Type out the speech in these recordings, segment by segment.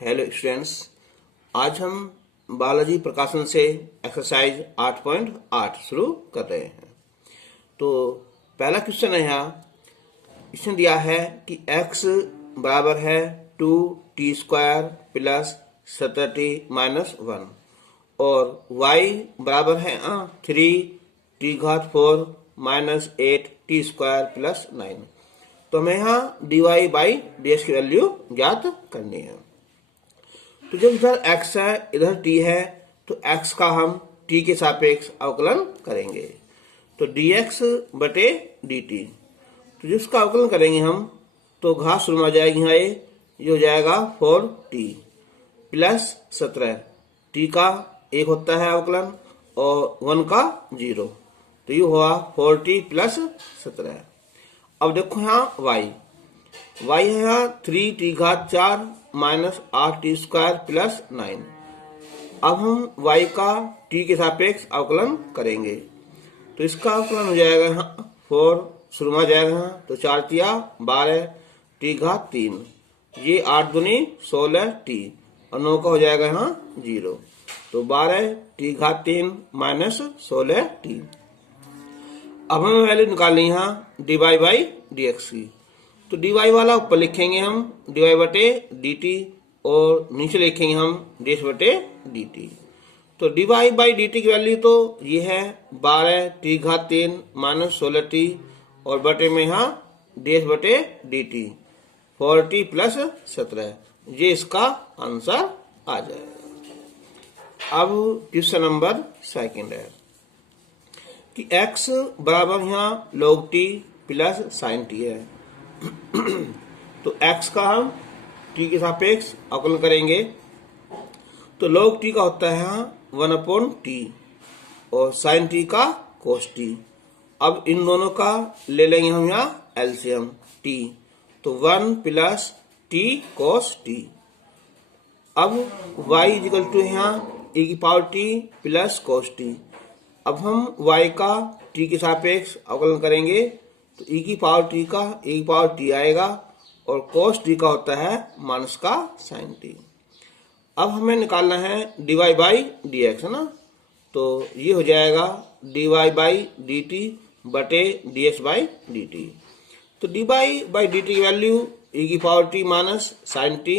Hello students, आज हम biology प्रकाशन से एक्सरसाइज 8.8 शुरू कर रहे हैं। तो पहला क्वेश्चन है यहाँ, इसने दिया है कि x बराबर है 2t² प्लस 17t माइनस 1 और y बराबर है 3t4 माइनस 8t² प्लस 9। तो हमें यहाँ dy बाई ds की वैल्यू ज्ञात करनी है। तो जब इधर x है इधर t है तो x का हम t के सापेक्ष अवकलन करेंगे। तो dx बटे dt, तो जिसका अवकलन करेंगे हम तो घात शुरू में आ जाएगी यहाँ ये हो जाएगा 4t प्लस 17। t का 1 होता है अवकलन और 1 का 0, तो ये हुआ 4t प्लस 17। अब देखो यहाँ y है यहाँ 3t4 माइनस 8t² प्लस 9। अब हम y का t के सापेक्ष अवकलन करेंगे तो इसका अवकलन हो जाएगा यहाँ 4 शुरू में आ जाएगा यहाँ, तो 4 तिया 12 t3, ये 8 दूनी 16t और 9 का हो जाएगा यहाँ 0, तो 12 t3 माइनस 16t। अब हमें वैल्यू निकालनी यहाँ dy बाई dx की। तो dy वाला ऊपर लिखेंगे हम dy बटे dt और नीचे लिखेंगे हम ds बटे dt। तो dy बाई dt की वैल्यू तो ये है 12t3 माइनस 16t और बटे में यहाँ ds बटे dt 4t प्लस 17, ये इसका आंसर आ जाएगा। अब क्वेश्चन नंबर 2 है कि x बराबर यहाँ log t plus sin t है। तो x का हम t के सापेक्ष अवकलन करेंगे तो log t का होता है यहाँ 1/t और sin t का cos t। अब इन दोनों का ले लेंगे हम यहाँ एलसीएम t, तो 1 प्लस t cos t। अब y इक्वल टू यहाँ e की power t plus cos t। अब हम y का t के सापेक्ष अवकलन करेंगे तो e की पावर t आएगा और cos t का होता है माइनस का sin t। अब हमें निकालना है dy बाई dx, है ना, तो ये हो जाएगा dy बाई dt बटे ds बाई dt। तो dy बाई dt की वैल्यू e की power t minus sin t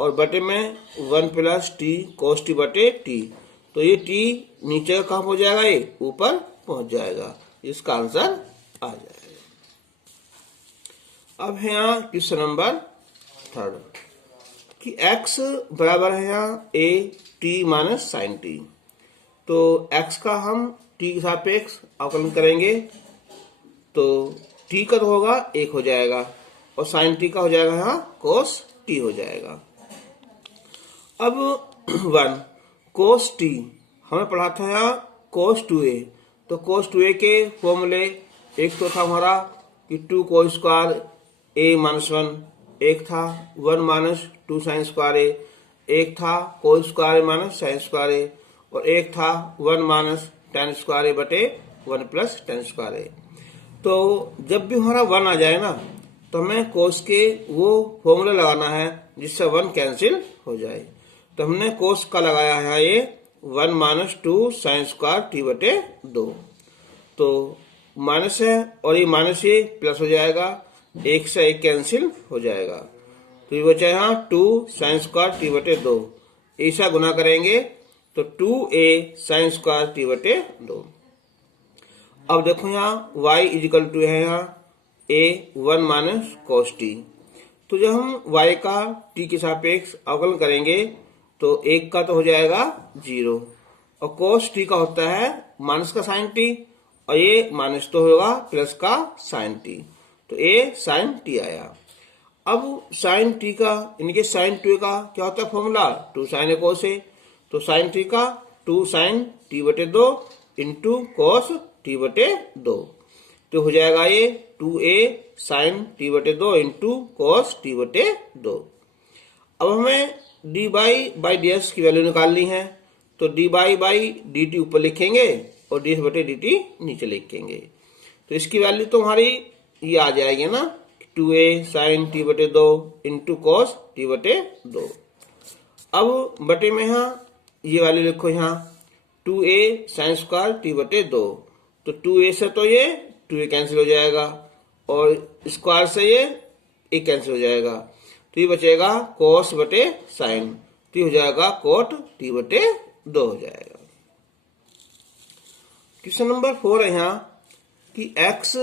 और बटे में 1 प्लस t cos t बटे t, तो ये t नीचे कहाँ पहुंच जाएगा, ये ऊपर पहुंच जाएगा, इसका आंसर आ जाएगा। अब है यहाँ क्वेश्चन नंबर 3 कि x बराबर है यहाँ a t minus sine t। तो x का हम t के सापेक्ष अवकलन करेंगे तो t का तो होगा 1 हो जाएगा और साइन t का हो जाएगा यहाँ cos t हो जाएगा। अब 1 cos t हमें पढ़ा था यहाँ cos 2a, तो cos 2a के फॉर्मूले एक तो था हमारा कि 2 cos स्क्वायर a माइनस 1, एक था 1 माइनस 2 साइन स्क्वायर a, एक था cos square a minus sine square a और एक था 1 माइनस tan स्क्वायर a बटे 1 प्लस tan स्क्वायर a। तो जब भी हमारा 1 आ जाए ना तो हमें cos के वो फॉर्मूला लगाना है जिससे 1 कैंसिल हो जाए। तो हमने cos का लगाया है ये 1 माइनस 2 साइन स्क्वायर t बटे 2, तो माइनस है और ये माइनस ये प्लस हो जाएगा, 1 से 1 कैंसिल हो जाएगा, तो ये बचा यहाँ 2 साइन स्क्वायर t बटे 2, ऐसा गुना करेंगे तो 2a साइन स्क्वायर t बटे 2। अब देखो यहाँ y इजिकल टू है यहाँ a 1 माइनस cos t। तो जब हम y का t के सापेक्ष अवकलन करेंगे तो 1 का तो हो जाएगा 0 और cos t का होता है माइनस का साइन t और ये माइनस तो होगा प्लस का साइन t, तो a साइन t आया। अब साइन t का इनके साइन 2 का क्या होता है formula, 2 sine a cos a, तो साइन t का 2 साइन t बटे 2 इंटू cos t बटे 2, तो हो जाएगा ये 2a साइन t बटे 2 इंटू cos t बटे 2। अब हमें dy बाई ds की वैल्यू निकालनी है, तो dy बाई dt ऊपर लिखेंगे और ds बटे dt नीचे लिखेंगे, तो इसकी वैल्यू तो हमारी ये आ जाएगी ना 2a साइन t बटे 2 इंटू कॉस t बटे 2। अब बटे में यहाँ ये वाली लिखो, यहाँ 2a साइन स्क्वायर t बटे 2, तो 2a से तो ये 2a कैंसिल हो जाएगा और स्क्वायर से ये a कैंसिल हो जाएगा, तो ये बचेगा कोस बटे साइन, तो हो जाएगा कोट t बटे 2 हो जाएगा। क्वेश्चन नंबर 4 है यहाँ कि x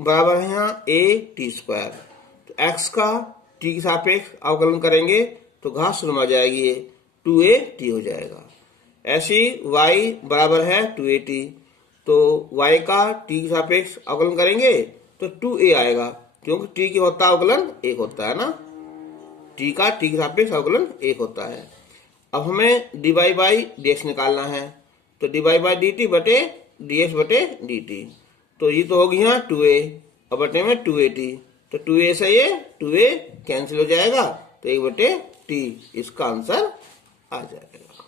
बराबर है यहाँ a t स्क्वायर, तो x का t के सापेक्ष अवकलन करेंगे तो घात शुरू में आ जाएगी, ये 2a t हो जाएगा। ऐसी y बराबर है 2at, तो y का t के सापेक्ष अवकलन करेंगे तो 2a आएगा, क्योंकि t की होता अवकलन 1 होता है ना, t का t के सापेक्ष अवकलन 1 होता है। अब हमें dy बाई dx निकालना है, तो dy बाई dt बटे dx बटे dt, तो ये तो होगी यहाँ 2a और बटे में 2at, तो 2a से ये 2a कैंसिल हो जाएगा, तो 1 बटे t इसका आंसर आ जाएगा।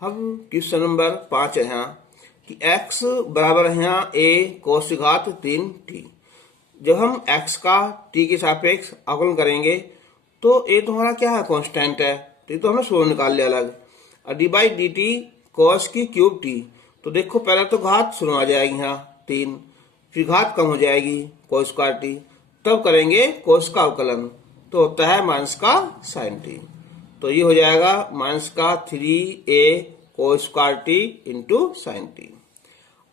अब क्वेश्चन नंबर 5 है यहाँ कि x बराबर है यहाँ a cos की घात 3t। जब हम x का t के सापेक्ष अवकलन करेंगे तो a तो हमारा क्या है, कांस्टेंट है, तो ये तो हमने सोलह निकाल लिया अलग। और D by d T cos की क्यूब t, तो देखो पहले तो घात शुरू आ जाएगी यहाँ 3, फिर घात कम हो जाएगी कोस स्क्वायर t, तब करेंगे कोस का अवकलन, तो होता है माइनस का साइन t, तो ये हो जाएगा माइनस का 3a cos square t into sine t।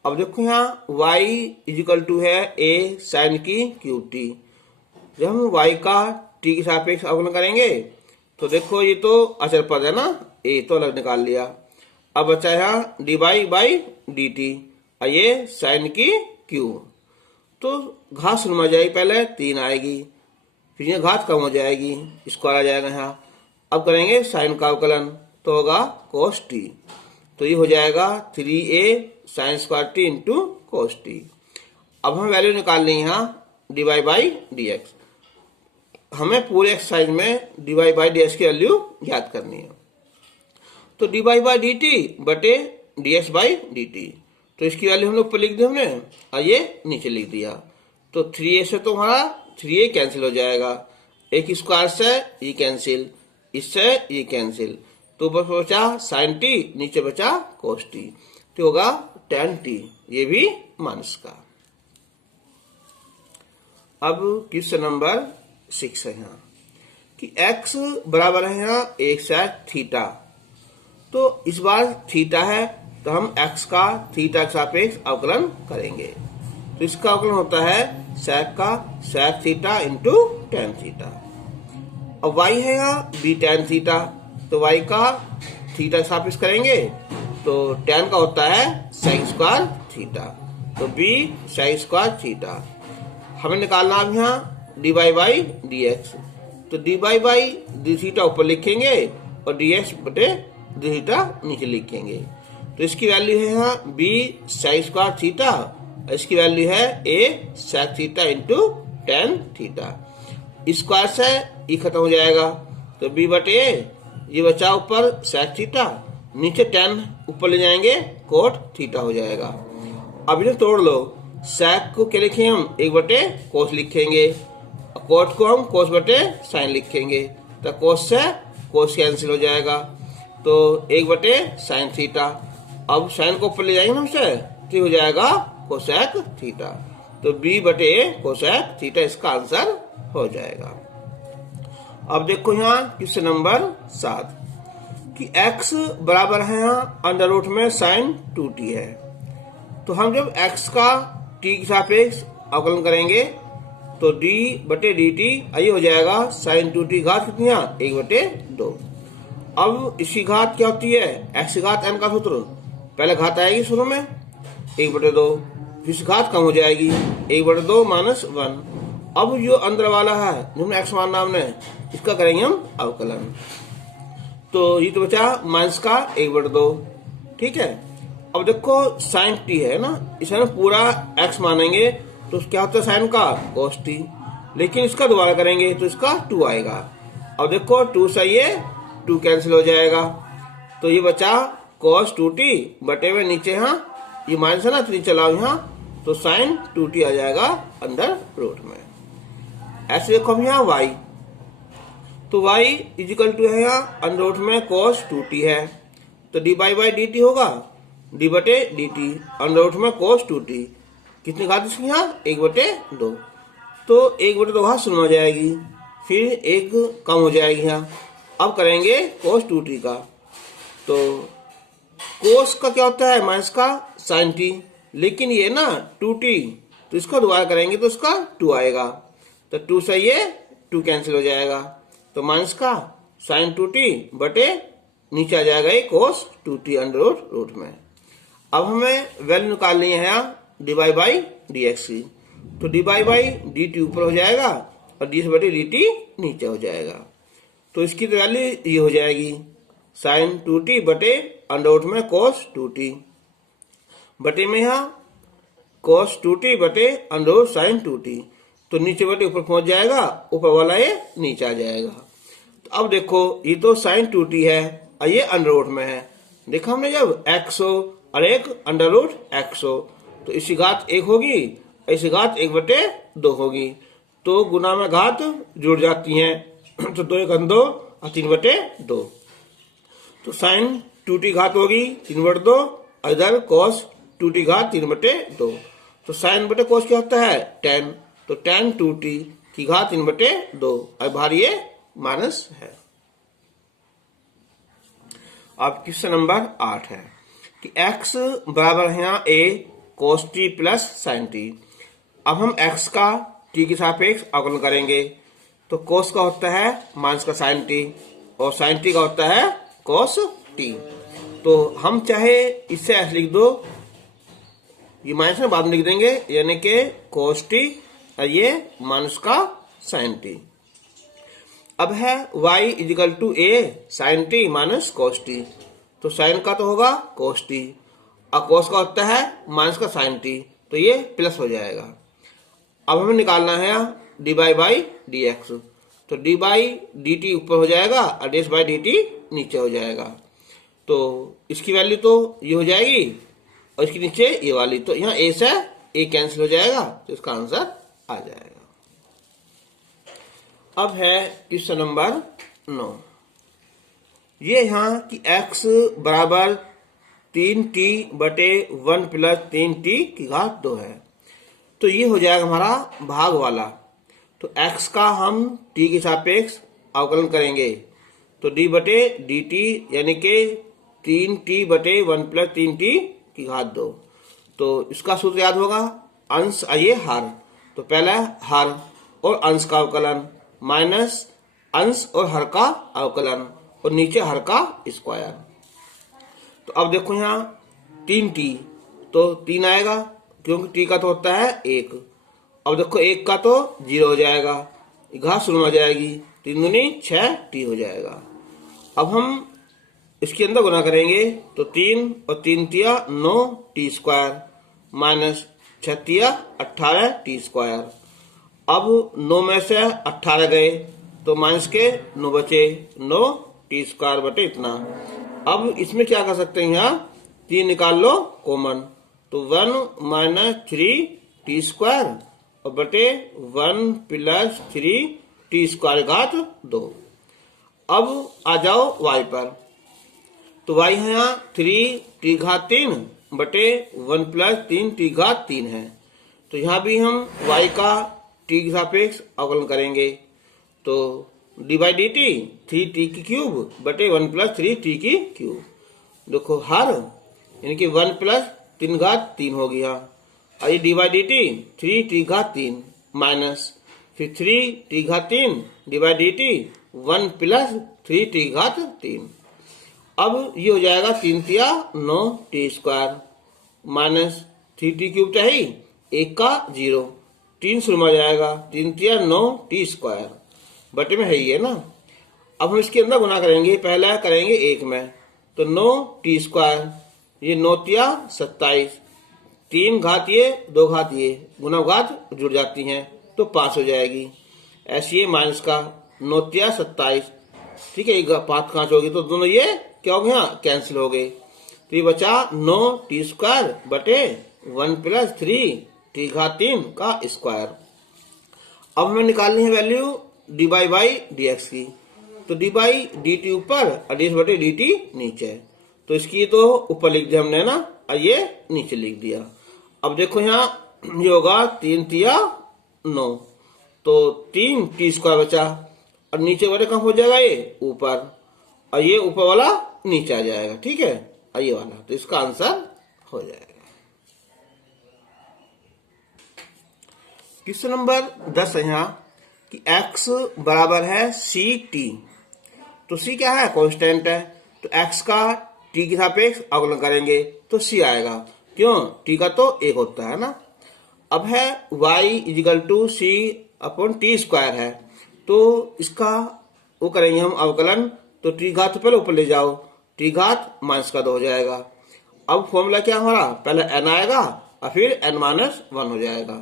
अब देखो यहाँ y इजिकल टू है a साइन की क्यूब t। जब हम y का t के सापेक्ष अवकलन करेंगे तो देखो ये तो अचर पद है ना, a तो अलग निकाल लिया। अब बचा यहाँ D by by d T, और ये साइन की क्यू, तो घात शुरू में आ जाएगी, पहले 3 आएगी, फिर ये घात कम हो जाएगी, स्क्वायर आ जाएगा यहाँ। अब करेंगे साइन का अवकलन, तो होगा कोस टी, तो ये हो जाएगा 3a sine square t into cos t. अब हम वैल्यू निकाल लेंगे यहाँ d y by d x. हमें पूरे एक्सरसाइज में d y by d x की वैल्यू ज्ञात करनी है, तो d y by d t बटे d x by d t, तो इसकी वैल्यू हम लोग ऊपर लिख दी हमने और ये नीचे लिख दिया। तो 3a से तो हमारा 3a कैंसिल हो जाएगा, एक स्क्वायर से ये कैंसिल, इससे ये कैंसिल, तो ऊपर बचा साइन टी, नीचे बचा कोस टी, तो होगा tan t, ये भी माइनस का। अब क्वेश्चन नंबर 6 है यहाँ कि x बराबर है यहाँ 1 sec थीटा, तो इस बार थीटा है तो हम x का थीटा के सापेक्ष अवकलन करेंगे, तो इसका अवकलन होता है sec का sec theta into tan theta. अब y है यहाँ b tan थीटा, तो y का थीटा के सापेक्ष करेंगे तो tan का होता है sec स्क्वायर थीटा, तो b sec स्क्वायर थीटा। हमें निकालना अब यहाँ d y by d x, तो d y by d theta ऊपर लिखेंगे और डी एक्स बटे डी थीटा नीचे लिखेंगे, तो इसकी वैल्यू है यहाँ b साइन स्क्वायर थीटा, इसकी वैल्यू है a sec theta into tan theta. Square से ये खत्म हो जाएगा, तो b बटे ये बचा ऊपर sec थीटा, नीचे tan ऊपर ले जाएंगे कोट थीटा हो जाएगा। अब इन्हें तोड़ लो, sec को क्या लिखेंगे हम 1 बटे कोस लिखेंगे, कोट को हम कोस बटे साइन लिखेंगे, तो कोस से कोस कैंसिल हो जाएगा, तो 1 बटे साइन थीटा। अब साइन को ऊपर ले जाएंगे हमसे, तो हो जाएगा कोसेक थीटा, तो b बटे कोसेक थीटा इसका आंसर हो जाएगा। अब देखो यहाँ क्वेश्चन नंबर 7 कि x बराबर है यहाँ अंडर रूट में साइन 2t है, तो हम जब x का t के सापेक्ष अवकलन करेंगे तो d बटे डी टी ये हो जाएगा साइन 2t घात कितनी है 1 बटे 2। अब इसकी घात क्या होती है, x घात n का सूत्र, पहले घात आएगी शुरू में 1 बटे 2, फिर घात कम हो जाएगी 1 बटे 2 माइनस 1। अब जो अंदर वाला है जो हमने x मानना हमने, इसका करेंगे हम अवकलन, तो ये तो बचा माइनस का 1 बटे 2, ठीक है। अब देखो साइन t है ना, इसे हम पूरा x मानेंगे तो क्या होता है साइन का cos t, लेकिन इसका दोबारा करेंगे तो इसका 2 आएगा। अब देखो 2 से ये 2 कैंसिल हो जाएगा, तो ये बचा cos 2t बटे में नीचे यहाँ ये माइनस है ना, तो नीचे लाओ यहाँ, तो साइन 2t आ जाएगा अंदर रूट में। ऐसे देखो हम यहाँ y, तो y इजिकल टू है यहाँ अंडर रूट में cos 2t है, तो dy बाई dt होगा d बटे dt अंडर रूट में cos 2t। कितनी घात इसकी यहाँ 1/2, तो 1/2 घात शून्य हो जाएगी, फिर एक कम हो जाएगी यहाँ। अब करेंगे cos 2t का, तो cos का क्या होता है माइनस का sin t, लेकिन ये ना 2t, तो इसका दोबारा करेंगे तो इसका 2 आएगा, तो 2 से ये 2 कैंसिल हो जाएगा, तो माइनस का sin 2t बटे नीचे आ जाएगा ये cos 2t अंडर रूट में। अब हमें वैल्यू निकालनी है यहाँ dy बाई dx की, तो dy बाई dt ऊपर हो जाएगा और ds बटे dt नीचे हो जाएगा, तो इसकी तो वैल्यू ये हो जाएगी sin 2t बटे अंडर रूट में cos 2t बटे में यहाँ cos 2t बटे अंडर रूट sin 2t, तो नीचे बटे ऊपर पहुंच जाएगा, ऊपर वाला ये नीचे आ जाएगा। तो अब देखो ये तो sin 2t है और ये अंडर रूट में है, देखा हमने जब x हो और एक अंडर रूट x हो, तो इसी घात 1 होगी, इसी घात 1/2 होगी, तो गुना में घात जुड़ जाती हैं, तो 2 1 2 और 3/2, तो sin 2t घात होगी 3/2 और इधर cos 2t घात 3/2, तो sin बटे cos क्या होता है tan, तो tan 2t की घात 3/2 और बाहर ये माइनस है। अब क्वेश्चन नंबर 8 है कि x बराबर है यहाँ a cos t plus sin t। अब हम x का t के सापेक्ष अवकलन करेंगे, तो cos का होता है माइनस का sin t और sin t का होता है cos t, तो हम चाहे इससे ऐसे लिख दो, ये माइनस में बाद में लिख देंगे, यानी कि cos t और ये माइनस का sin t। अब है y is equal to a sin t minus cos t, तो sin का तो होगा cos t और cos का होता है माइनस का sin t, तो ये प्लस हो जाएगा। अब हमें निकालना है dy बाई dx, तो dy बाई dt ऊपर हो जाएगा और dx बाई dt नीचे हो जाएगा, तो इसकी वैल्यू तो ये हो जाएगी और इसके नीचे ये वाली, तो यहाँ a से a कैंसिल हो जाएगा, तो इसका आंसर आ जाएगा। अब है क्वेश्चन नंबर 9, ये यहाँ कि x बराबर 3t बटे 1 प्लस 3t की घात 2 है, तो ये हो जाएगा हमारा भाग वाला, तो x का हम t के सापेक्ष अवकलन करेंगे, तो d बटे dt यानी कि 3t बटे 1 प्लस 3t की घात 2, तो इसका सूत्र याद होगा अंश आइए हर, तो पहला हर और अंश का अवकलन माइनस अंश और हर का अवकलन और नीचे हर का स्क्वायर। तो अब देखो यहाँ 3t, तो 3 आएगा क्योंकि t का तो होता है 1, अब देखो 1 का तो 0 हो जाएगा, घात शून्य हो जाएगी, 3 दूनी 6t हो जाएगा। अब हम इसके अंदर गुना करेंगे, तो 3 और 3 तिया 9t स्क्वायर माइनस 6 तिया 18t स्क्वायर। अब 9 में से 18 गए तो माइनस के 9 बचे, 9t स्क्वायर बटे इतना। अब इसमें क्या कर सकते हैं, यहाँ 3 निकाल लो कॉमन, तो 1 माइनस 3t स्क्वायर और बटे 1 प्लस 3t स्क्वायर घात 2। अब आ जाओ y पर, तो y है यहाँ 3t घात 3 बटे 1 प्लस 3t घात 3 है, तो यहाँ भी हम y का t के सापेक्ष अवकलन करेंगे, तो d by d T 3t की क्यूब बटे 1 प्लस 3t की क्यूब। देखो हर यानी कि 1 प्लस 3 घात 3 हो गया, और ये D by d T 3t घात 3 माइनस फिर 3t घात 3 D by d T 1 plus 3t घात 3। अब ये हो जाएगा 3 तिया 9t square minus 3t cube चाहिए 1 का 0, 3 शून्य आ जाएगा, 3 तिया 9t स्क्वायर बटे में है ही है ना। अब हम इसके अंदर गुना करेंगे, पहला करेंगे 1 में, तो 9t स्क्वायर, ये 9 तिया 27, 3 घात ये 2 घात ये, गुना घात जुड़ जाती हैं तो 5 हो जाएगी। ऐसे ये माइनस का 9 तिया 27, ठीक है, 5 5 होगी तो दोनों ये क्या हो गया कैंसिल हो गए, तो ये बचा 9t स्क्वायर बटे 1 प्लस 3t घात 3 का स्क्वायर। अब हमें निकालनी है वैल्यू dy बाई dx की, तो डी बाई डी टी ऊपर और डी बटे डी टी नीचे। तो इसकी तो ऊपर लिख दिया हमने ना, और ये नीचे लिख दिया। अब देखो यहाँ ये होगा 3 तिया 9, तो 3 टी स्क्वायर बचा, और नीचे वाले कहाँ हो जाएगा ये ऊपर, और ये ऊपर वाला नीचे आ जाएगा। ठीक है, और ये वाला, तो इसका आंसर हो जाएगा। क्वेश्चन नंबर 10 है यहाँ कि x बराबर है सी टी। तो c क्या है, कांस्टेंट है, तो x का t के सापेक्ष अवकलन करेंगे तो c आएगा। क्यों, t का तो 1 होता है ना। अब है y is equal to c upon t square है, तो इसका वो करेंगे हम अवकलन, तो टी घात पहले ऊपर ले जाओ, टी घात -2 हो जाएगा। अब फॉर्मूला क्या हमारा, पहले n आएगा और फिर n-1 हो जाएगा,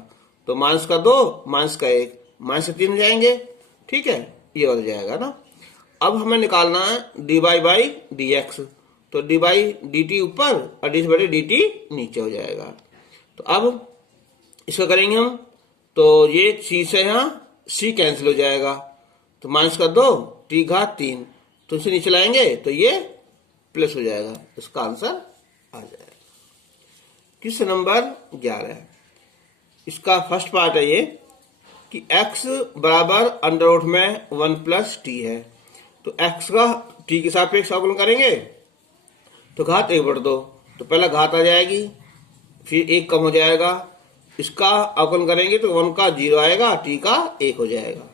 तो -2 -1 -3 हो जाएंगे। ठीक है, ये हो जाएगा ना। अब हमें निकालना है d y by d x, तो डी बाई डी टी ऊपर और डी बटे डी टी नीचे हो जाएगा। तो अब इसका करेंगे हम, तो ये सी से यहाँ सी कैंसिल हो जाएगा, तो -2 टी घात 3, तो इसे नीचे लाएंगे तो ये प्लस हो जाएगा, इसका आंसर आ जाएगा। क्वेश्चन नंबर 11, इसका फर्स्ट पार्ट है ये कि x बराबर अंडर रूट में 1 प्लस टी है, तो x का t के सापेक्ष अवकलन करेंगे तो घात 1/2, तो पहला घात आ जाएगी, फिर 1 कम हो जाएगा, इसका अवकलन करेंगे तो 1 का 0 आएगा, t का 1 हो जाएगा,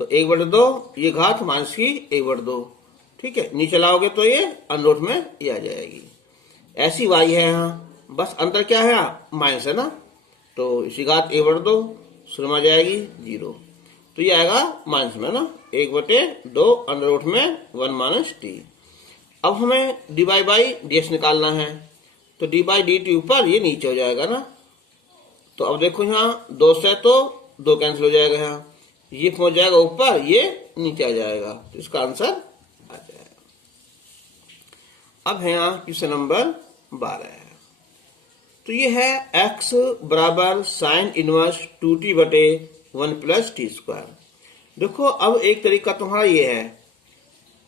तो 1/2 ये घात माइनस की 1/2। ठीक है, नीचे लाओगे तो ये अंडर रूट में ये आ जाएगी। ऐसी y है यहाँ, बस अंतर क्या है, माइनस है ना, तो इसी घात 1/2 शुरू में आ जाएगी 0, तो ये आएगा माइनस में ना, 1/2 अंडर रूट में 1 माइनस टी। अब हमें d y by d x निकालना है, तो डी बाई डी टी ऊपर ये नीचे हो जाएगा ना। तो अब देखो यहाँ 2 से तो 2 कैंसिल हो जाएगा, यहाँ ये पहुंच जाएगा ऊपर, ये नीचे आ जाएगा, तो इसका आंसर आ जाएगा। अब है यहाँ क्वेश्चन नंबर 12 है, तो ये है x बराबर साइन इनवर्स 2t बटे 1 प्लस टी स्क्वायर। देखो अब एक तरीका तुम्हारा ये है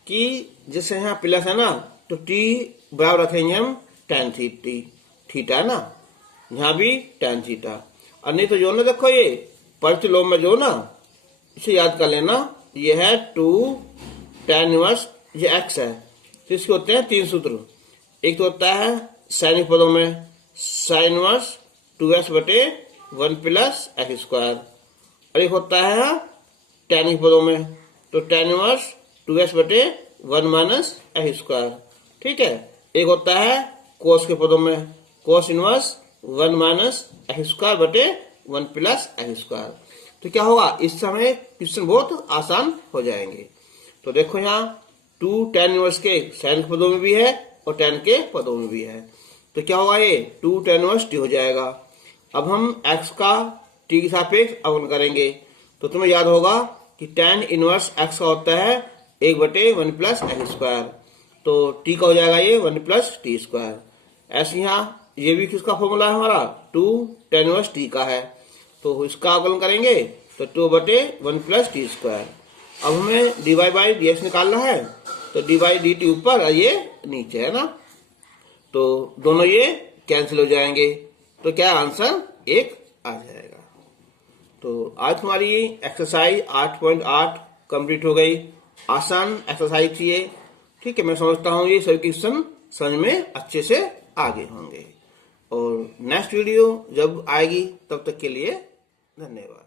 कि जैसे यहाँ प्लस है ना, तो t बराबर रखेंगे हम tan थीटा है ना, यहाँ भी tan थीटा, और नहीं तो जो ना देखो ये प्रतिलोम में जो ना, इसे याद कर लेना, ये है 2 tan इनवर्स, ये x है, तो इसके होते हैं 3 सूत्र। एक तो होता है सैनिक पदों में साइन इनवर्स 2x बटे 1 प्लस एक्स स्क्वायर, और एक होता है टैनिक पदों में, तो tan इनवर्स 2x बटे 1 माइनस एक्स स्क्वायर। ठीक है, एक होता है कोस के पदों में, cos inverse 1 minus x square बटे 1 प्लस एक्स स्क्वायर। तो क्या होगा, इस समय क्वेश्चन बहुत आसान हो जाएंगे। तो देखो यहाँ 2 tan इनवर्स के साइन के पदों में भी है और tan के पदों में भी है, तो क्या होगा, ये 2 tan इनवर्स t हो जाएगा। अब हम x का t के सापेक्ष अवकलन करेंगे, तो तुम्हें याद होगा कि tan इनवर्स x का होता है 1/1 प्लस एक्स स्क्वायर, तो t का हो जाएगा ये 1 प्लस टी स्क्वायर। ऐसे यहाँ ये भी किसका फॉर्मूला है हमारा, 2 tan इनवर्स t का है, तो इसका अवकलन करेंगे तो 2/1 प्लस टी स्क्वायर। अब हमें d y by d x निकालना है, तो डी बाई डी टी ऊपर और ये नीचे है ना, तो दोनों ये कैंसिल हो जाएंगे, तो क्या आंसर 1 आ जाएगा। तो आज हमारी एक्सरसाइज 8.8 कंप्लीट हो गई। आसान एक्सरसाइज थी ये। ठीक है, मैं समझता हूँ ये सभी क्वेश्चन समझ में अच्छे से आगे होंगे, और नेक्स्ट वीडियो जब आएगी तब तक के लिए धन्यवाद।